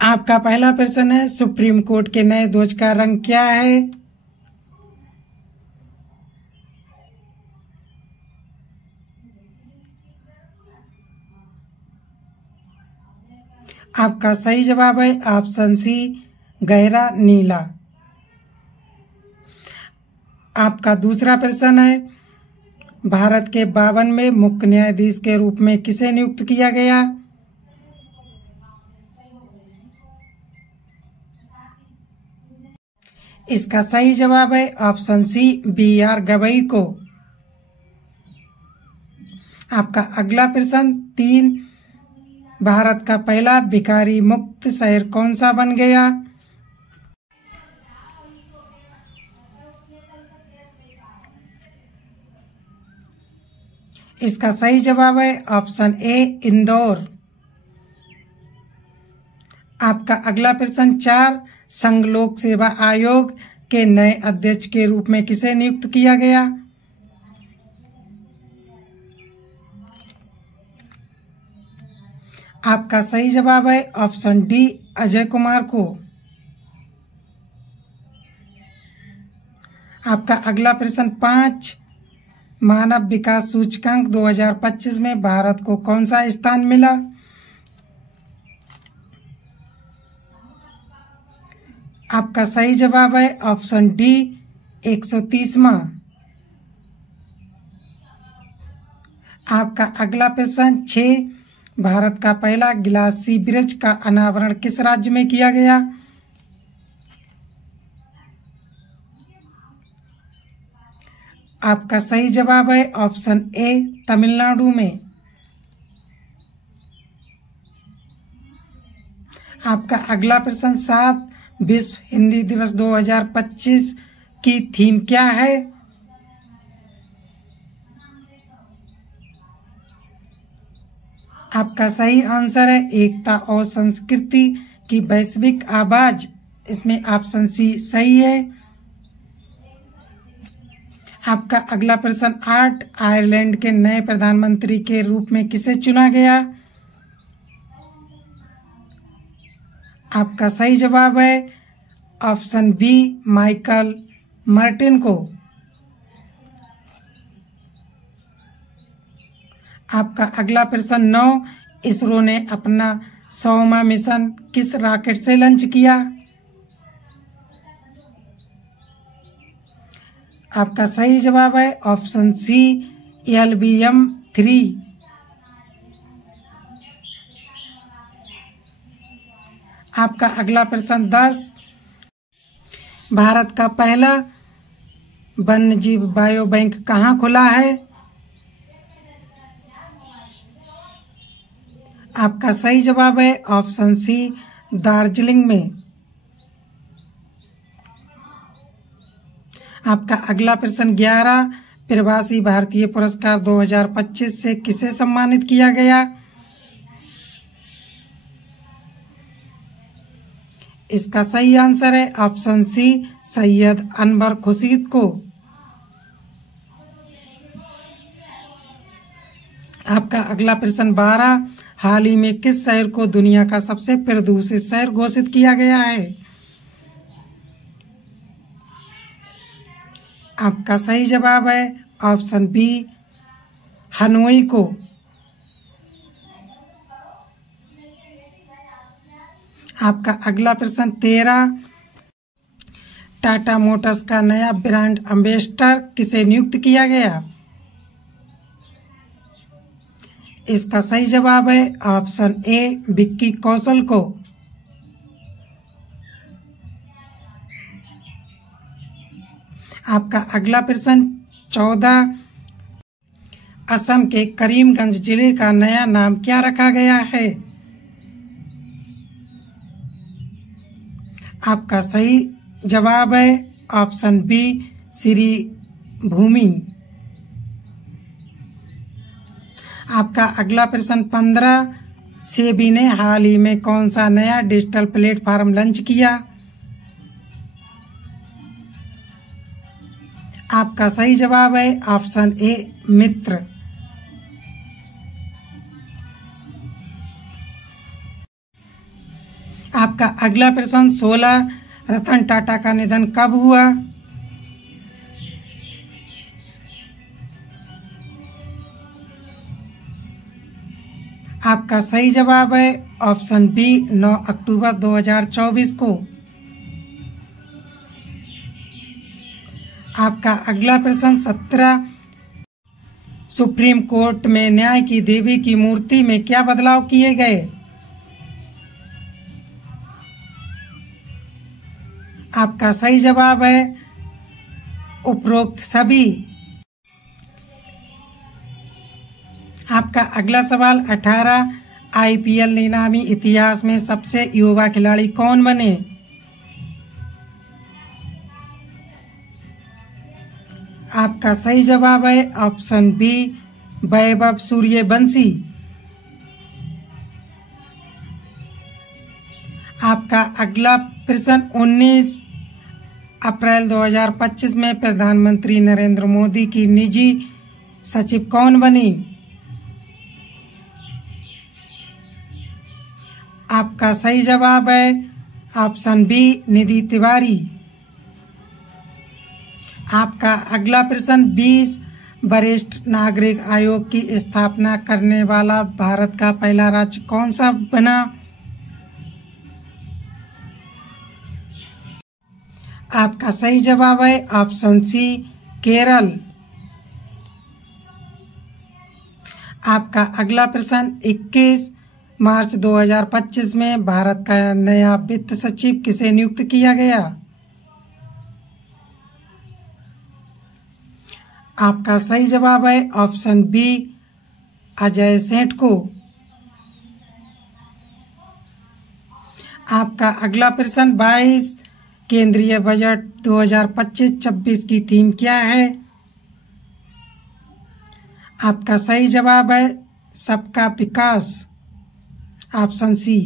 आपका पहला प्रश्न है, सुप्रीम कोर्ट के नए ध्वज का रंग क्या है? आपका सही जवाब है ऑप्शन सी, गहरा नीला। आपका दूसरा प्रश्न है, भारत के 52वें मुख्य न्यायाधीश के रूप में किसे नियुक्त किया गया? इसका सही जवाब है ऑप्शन सी, BR गवई को। आपका अगला प्रश्न 3, भारत का पहला भिखारी मुक्त शहर कौन सा बन गया? इसका सही जवाब है ऑप्शन ए, इंदौर। आपका अगला प्रश्न 4, संघ लोक सेवा आयोग के नए अध्यक्ष के रूप में किसे नियुक्त किया गया? आपका सही जवाब है ऑप्शन डी, अजय कुमार को। आपका अगला प्रश्न 5, मानव विकास सूचकांक 2025 में भारत को कौन सा स्थान मिला? आपका सही जवाब है ऑप्शन डी, 130वां। आपका अगला प्रश्न 6, भारत का पहला गिलासी ब्रिज का अनावरण किस राज्य में किया गया? आपका सही जवाब है ऑप्शन ए, तमिलनाडु में। आपका अगला प्रश्न 7, विश्व हिंदी दिवस 2025 की थीम क्या है? आपका सही आंसर है एकता और संस्कृति की वैश्विक आवाज। इसमें ऑप्शन सी सही है। आपका अगला प्रश्न 8, आयरलैंड के नए प्रधानमंत्री के रूप में किसे चुना गया? आपका सही जवाब है ऑप्शन बी, माइकल मार्टिन को। आपका अगला प्रश्न 9, इसरो ने अपना 100वां मिशन किस रॉकेट से लॉन्च किया? आपका सही जवाब है ऑप्शन सी, LBM-3। आपका अगला प्रश्न 10, भारत का पहला वन्यजीव बायो बैंक कहाँ खुला है? आपका सही जवाब है ऑप्शन सी, दार्जिलिंग में। आपका अगला प्रश्न 11, प्रवासी भारतीय पुरस्कार 2025 से किसे सम्मानित किया गया? इसका सही आंसर है ऑप्शन सी, सैयद अनवर खुर्शीद को। आपका अगला प्रश्न 12, हाल ही में किस शहर को दुनिया का सबसे प्रदूषित शहर घोषित किया गया है? आपका सही जवाब है ऑप्शन बी, हनोई को। आपका अगला प्रश्न 13, टाटा मोटर्स का नया ब्रांड एम्बेसडर किसे नियुक्त किया गया? इसका सही जवाब है ऑप्शन ए, विक्की कौशल को। आपका अगला प्रश्न 14, असम के करीमगंज जिले का नया नाम क्या रखा गया है? आपका सही जवाब है ऑप्शन बी, श्री भूमि। आपका अगला प्रश्न 15, सेबी ने हाल ही में कौन सा नया डिजिटल प्लेटफॉर्म लॉन्च किया? आपका सही जवाब है ऑप्शन ए, मित्र। आपका अगला प्रश्न 16 रतन टाटा का निधन कब हुआ? आपका सही जवाब है ऑप्शन बी 9 अक्टूबर 2024 को। आपका अगला प्रश्न 17 सुप्रीम कोर्ट में न्याय की देवी की मूर्ति में क्या बदलाव किए गए? आपका सही जवाब है उपरोक्त सभी। आपका अगला सवाल 18 आईपीएल नीलामी इतिहास में सबसे युवा खिलाड़ी कौन बने? आपका सही जवाब है ऑप्शन बी वैभव सूर्यवंशी। आपका अगला प्रश्न 19 अप्रैल 2025 में प्रधानमंत्री नरेंद्र मोदी की निजी सचिव कौन बनी? आपका सही जवाब है ऑप्शन बी निधि तिवारी। आपका अगला प्रश्न 20 वरिष्ठ नागरिक आयोग की स्थापना करने वाला भारत का पहला राज्य कौन सा बना? आपका सही जवाब है ऑप्शन सी केरल। आपका अगला प्रश्न 21 मार्च 2025 में भारत का नया वित्त सचिव किसे नियुक्त किया गया? आपका सही जवाब है ऑप्शन बी अजय सेठ को। आपका अगला प्रश्न 22 केंद्रीय बजट 2025-26 की थीम क्या है? आपका सही जवाब है सबका विकास, ऑप्शन सी।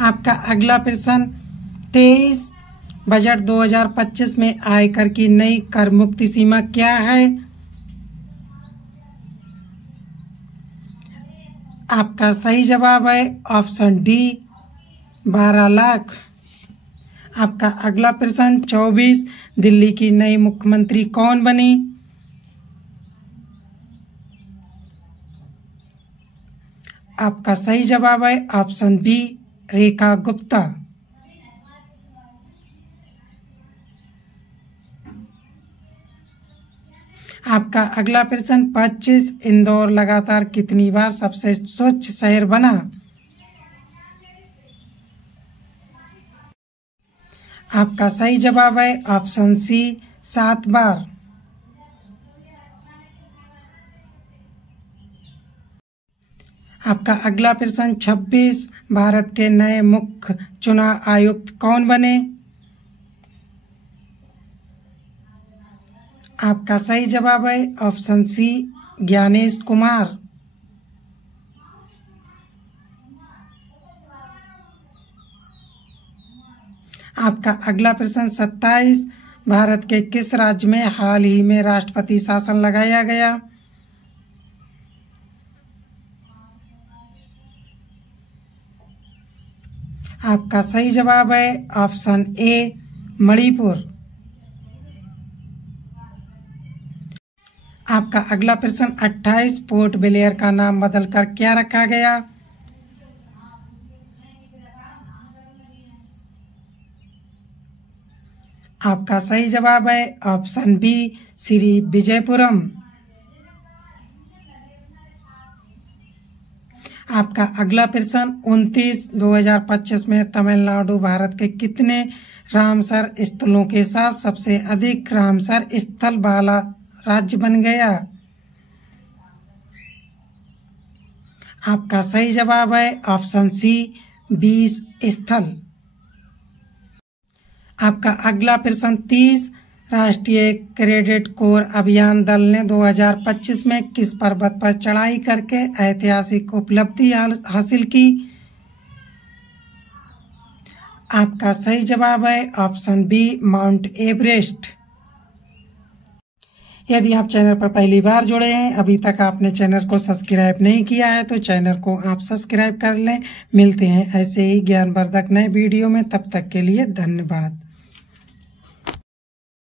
आपका अगला प्रश्न 23 बजट 2025 में आयकर की नई कर मुक्ति सीमा क्या है? आपका सही जवाब है ऑप्शन डी 12 लाख। आपका अगला प्रश्न 24 दिल्ली की नई मुख्यमंत्री कौन बनी? आपका सही जवाब है ऑप्शन बी रेखा गुप्ता। आपका अगला प्रश्न 25 इंदौर लगातार कितनी बार सबसे स्वच्छ शहर बना? आपका सही जवाब है ऑप्शन सी 7 बार। आपका अगला प्रश्न 26 भारत के नए मुख्य चुनाव आयुक्त कौन बने? आपका सही जवाब है ऑप्शन सी ज्ञानेश कुमार। आपका अगला प्रश्न 27 भारत के किस राज्य में हाल ही में राष्ट्रपति शासन लगाया गया? आपका सही जवाब है ऑप्शन ए मणिपुर। आपका अगला प्रश्न 28 पोर्ट ब्लेयर का नाम बदलकर क्या रखा गया? आपका सही जवाब है ऑप्शन बी श्री विजयपुरम। आपका अगला प्रश्न 29 2025 में तमिलनाडु भारत के कितने रामसर स्थलों के साथ सबसे अधिक रामसर स्थल वाला राज्य बन गया? आपका सही जवाब है ऑप्शन सी 20 स्थल। आपका अगला प्रश्न 30 राष्ट्रीय क्रेडिट कोर अभियान दल ने 2025 में किस पर्वत पर चढ़ाई करके ऐतिहासिक उपलब्धि हासिल की? आपका सही जवाब है ऑप्शन बी माउंट एवरेस्ट। यदि आप चैनल पर पहली बार जुड़े हैं, अभी तक आपने चैनल को सब्सक्राइब नहीं किया है तो चैनल को आप सब्सक्राइब कर लें। मिलते हैं ऐसे ही ज्ञानवर्धक नए वीडियो में, तब तक के लिए धन्यवाद।